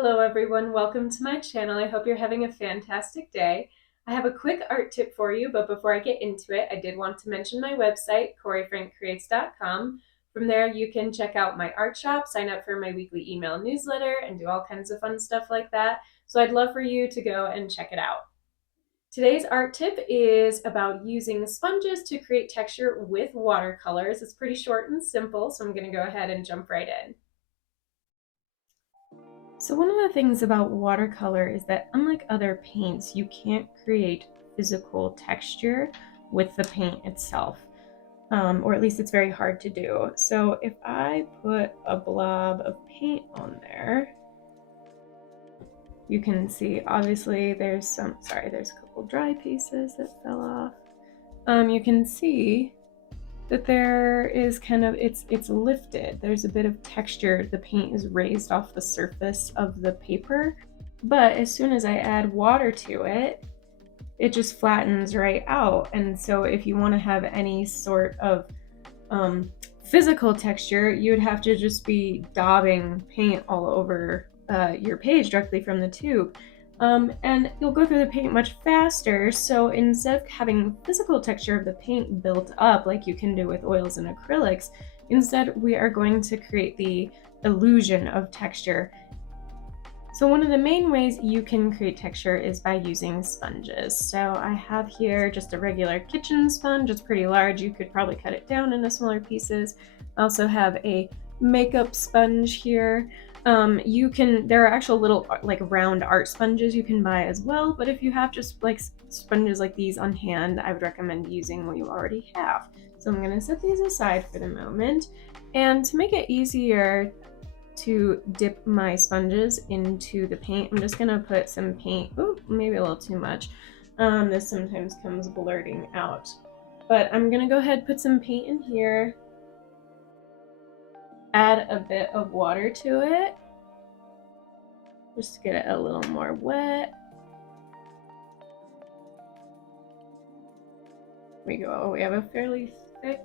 Hello everyone, welcome to my channel. I hope you're having a fantastic day. I have a quick art tip for you, but before I get into it, I did want to mention my website, CoreyFrankCreates.com. From there, you can check out my art shop, sign up for my weekly email newsletter, and do all kinds of fun stuff like that. So I'd love for you to go and check it out. Today's art tip is about using sponges to create texture with watercolors. It's pretty short and simple, so I'm going to go ahead and jump right in. So one of the things about watercolor is that unlike other paints, you can't create physical texture with the paint itself, or at least it's very hard to do. So if I put a blob of paint on there, you can see obviously there's a couple dry pieces that fell off. You can see that there is kind of, it's lifted. There's a bit of texture. The paint is raised off the surface of the paper. But as soon as I add water to it, it just flattens right out. And so if you want to have any sort of physical texture, you would have to just be daubing paint all over your page directly from the tube. And you'll go through the paint much faster. So instead of having physical texture of the paint built up like you can do with oils and acrylics, instead we are going to create the illusion of texture. So one of the main ways you can create texture is by using sponges. So I have here just a regular kitchen sponge. It's pretty large. You could probably cut it down into smaller pieces. I also have a makeup sponge here. There are actual little like round art sponges you can buy as well, but if you have just like sponges like these on hand, I would recommend using what you already have. So I'm gonna set these aside for the moment. And to make it easier to dip my sponges into the paint, I'm just gonna put some paint, maybe a little too much. This sometimes comes blurting out. But I'm gonna go ahead and put some paint in here, add a bit of water to it, just to get it a little more wet. There we go. We have a fairly thick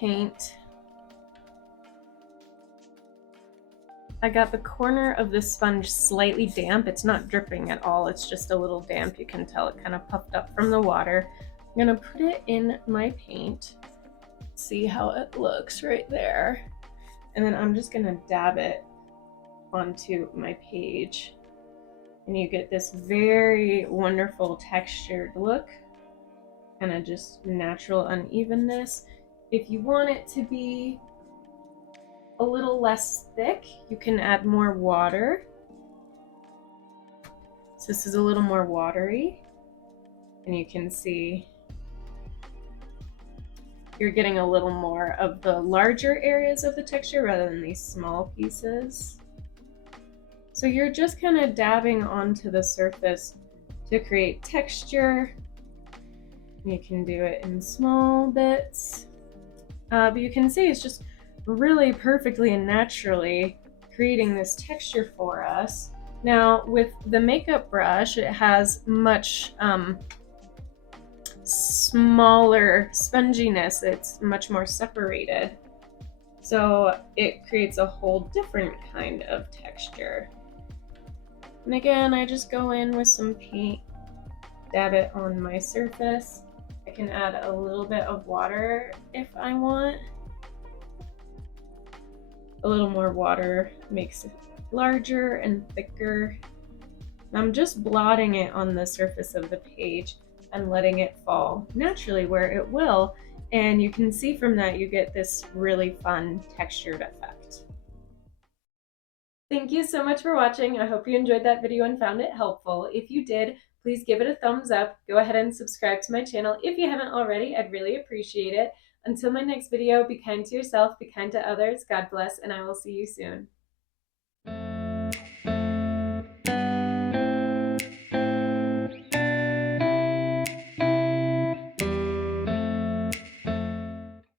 paint. I got the corner of the sponge slightly damp. It's not dripping at all. It's just a little damp. You can tell it kind of puffed up from the water. I'm gonna put it in my paint. See how it looks right there. And then I'm just gonna dab it onto my page. And you get this very wonderful textured look, kind of just natural unevenness. If you want it to be a little less thick, you can add more water. So this is a little more watery, and you can see you're getting a little more of the larger areas of the texture rather than these small pieces. So you're just kind of dabbing onto the surface to create texture. You can do it in small bits, but you can see it's just really perfectly and naturally creating this texture for us. Now with the makeup brush, it has much smaller sponginess. It's much more separated. So it creates a whole different kind of texture. And again, I just go in with some paint, dab it on my surface. I can add a little bit of water if I want. A little more water makes it larger and thicker. I'm just blotting it on the surface of the page and letting it fall naturally where it will. And you can see from that you get this really fun textured effect. Thank you so much for watching. I hope you enjoyed that video and found it helpful. If you did, please give it a thumbs up. Go ahead and subscribe to my channel if you haven't already. I'd really appreciate it. Until my next video, be kind to yourself, be kind to others. God bless, and I will see you soon.